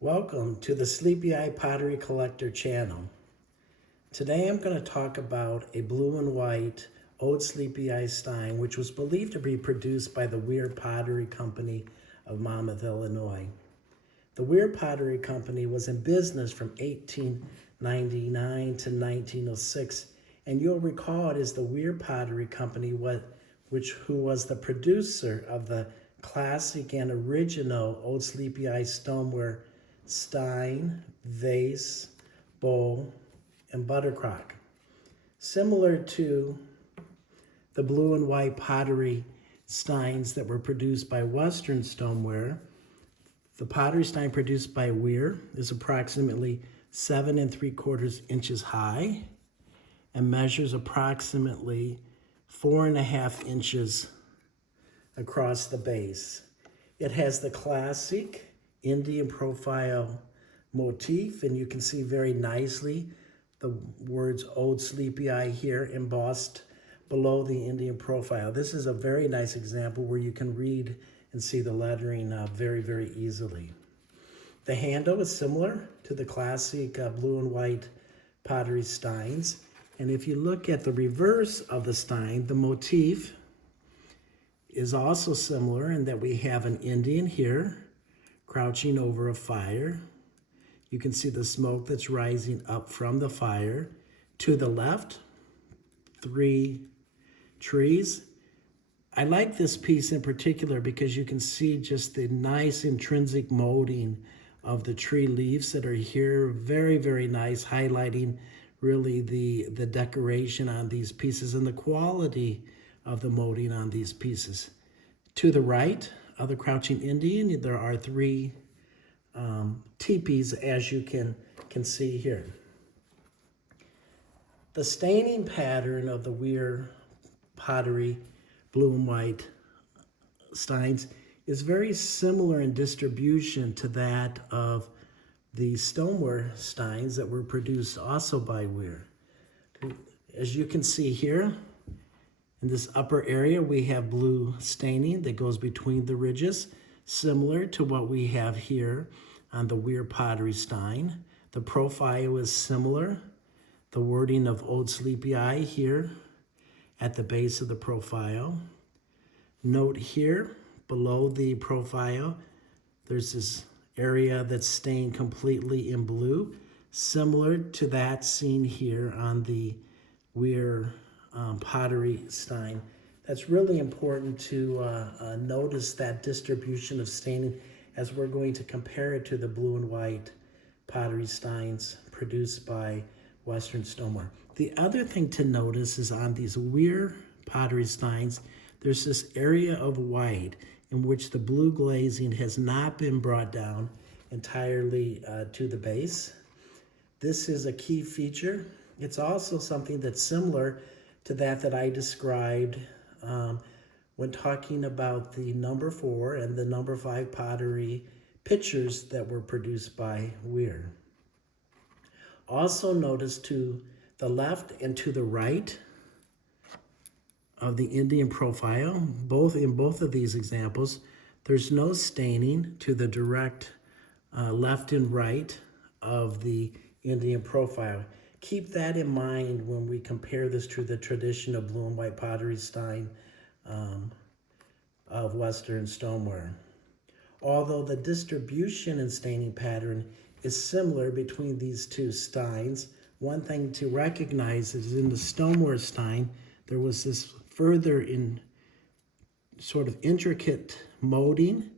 Welcome to the Sleepy Eye Pottery Collector channel. Today I'm going to talk about a blue and white Old Sleepy Eye Stein, which was believed to be produced by the Weir Pottery Company of Monmouth, Illinois. The Weir Pottery Company was in business from 1899 to 1906, and you'll recall it is the Weir Pottery Company who was the producer of the classic and original Old Sleepy Eye stoneware stein, vase, bowl, and buttercrock. Similar to the blue and white pottery steins that were produced by Western stoneware, the pottery stein produced by Weir is approximately 7 3/4 inches high and measures approximately 4.5 inches across the base. It has the classic Indian profile motif, and you can see very nicely the words Old Sleepy Eye here embossed below the Indian profile. This is a very nice example where you can read and see the lettering very, very easily. The handle is similar to the classic blue and white pottery steins. And if you look at the reverse of the stein, the motif is also similar in that we have an Indian here crouching over a fire. You can see the smoke that's rising up from the fire. To the left, 3 trees. I like this piece in particular because you can see just the nice intrinsic molding of the tree leaves that are here. Very, very nice, highlighting really the decoration on these pieces and the quality of the molding on these pieces. To the right of the crouching Indian, there are 3 teepees, as you can see here. The staining pattern of the Weir Pottery blue and white steins is very similar in distribution to that of the stoneware steins that were produced also by Weir. As you can see here, in this upper area, we have blue staining that goes between the ridges, similar to what we have here on the Weir Pottery Stein. The profile is similar. The wording of Old Sleepy Eye here at the base of the profile. Note here, below the profile, there's this area that's stained completely in blue, similar to that seen here on the Weir Pottery Stein. That's really important to notice that distribution of staining as we're going to compare it to the blue and white pottery steins produced by Western stoneware. The other thing to notice is on these Weir Pottery Steins, there's this area of white in which the blue glazing has not been brought down entirely to the base. This is a key feature. It's also something that's similar to that I described when talking about the number 4 and the number 5 pottery pitchers that were produced by Weir. Also notice to the left and to the right of the Indian profile, in both of these examples, there's no staining to the direct left and right of the Indian profile. Keep that in mind when we compare this to the traditional blue and white pottery stein of Western stoneware. Although the distribution and staining pattern is similar between these two steins, one thing to recognize is in the stoneware stein, there was this further in sort of intricate molding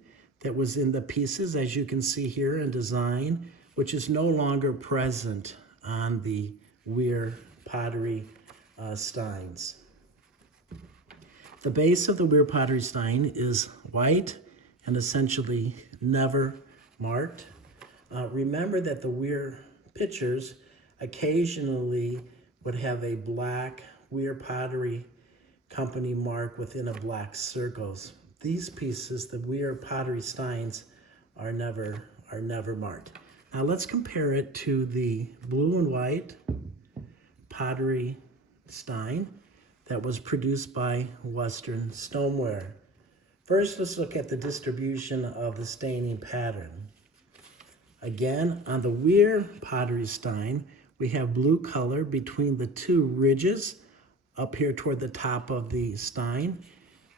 that was in the pieces, as you can see here in design, which is no longer present on the Weir Pottery steins. The base of the Weir Pottery Stein is white and essentially never marked. Remember that the Weir pitchers occasionally would have a black Weir Pottery Company mark within a black circles. These pieces, the Weir Pottery Steins, are never marked. Now let's compare it to the blue and white pottery stein that was produced by Western stoneware. First, let's look at the distribution of the staining pattern. Again, on the Weir Pottery Stein, we have blue color between the two ridges up here toward the top of the stein.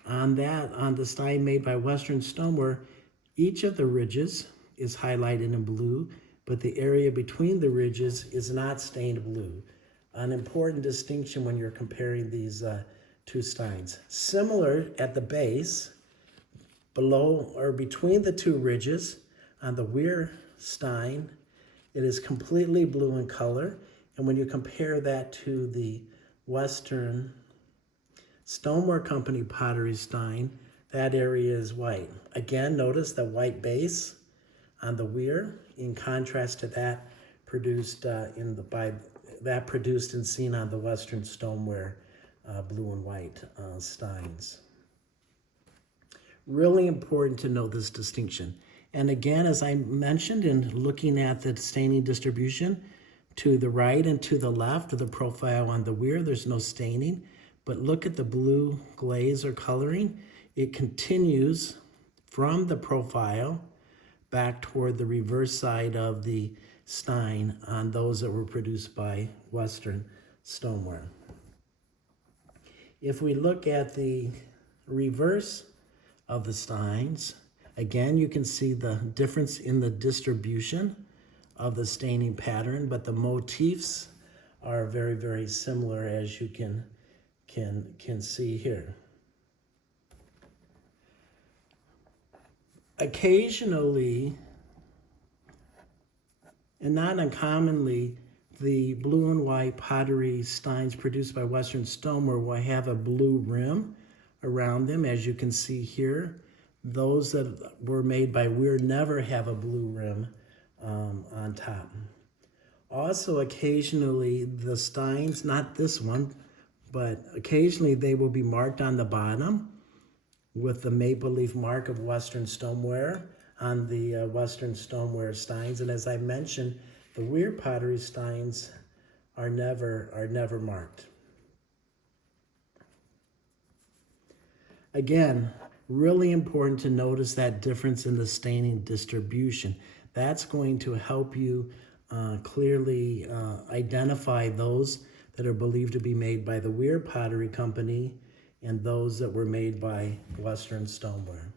On the stein made by Western Stoneware, each of the ridges is highlighted in blue, but the area between the ridges is not stained blue. An important distinction when you're comparing these two steins. Similar at the base, below or between the two ridges on the Weir Stein, it is completely blue in color. And when you compare that to the Western Stoneware Company Pottery Stein, that area is white. Again, notice the white base on the Weir, in contrast to that produced produced and seen on the Western Stoneware blue and white steins. Really important to know this distinction. And again, as I mentioned in looking at the staining distribution, to the right and to the left of the profile on the Weir, there's no staining. But look at the blue glaze or coloring. It continues from the profile back toward the reverse side of the stein on those that were produced by Western Stoneware. If we look at the reverse of the steins, again, you can see the difference in the distribution of the staining pattern, but the motifs are very, very similar, as you can see here. Occasionally, and not uncommonly, the blue and white pottery steins produced by Western Stoneware will have a blue rim around them, as you can see here. Those that were made by Weir never have a blue rim on top. Also, occasionally the steins, not this one, but occasionally they will be marked on the bottom with the maple leaf mark of Western Stoneware on the Western Stoneware steins. And as I mentioned, the Weir Pottery steins are never marked. Again, really important to notice that difference in the staining distribution. That's going to help you clearly identify those that are believed to be made by the Weir Pottery Company and those that were made by Western Stoneware.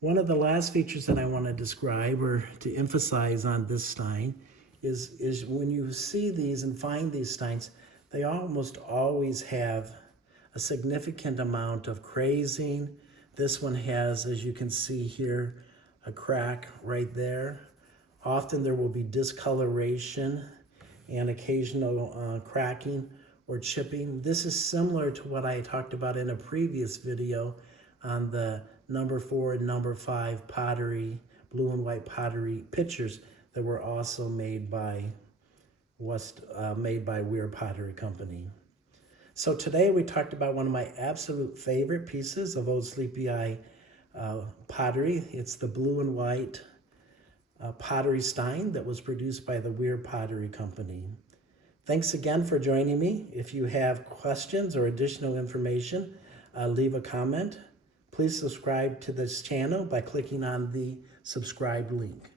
One of the last features that I want to describe or to emphasize on this stein is when you see these and find these steins, they almost always have a significant amount of crazing. This one has, as you can see here, a crack right there. Often there will be discoloration and occasional cracking or chipping. This is similar to what I talked about in a previous video on the number 4 and number 5 pottery, blue and white pottery pitchers that were also made by Weir Pottery Company. So today we talked about one of my absolute favorite pieces of Old Sleepy Eye pottery. It's the blue and white Pottery Stein that was produced by the Weir Pottery Company. Thanks again for joining me. If you have questions or additional information, leave a comment. Please subscribe to this channel by clicking on the subscribe link.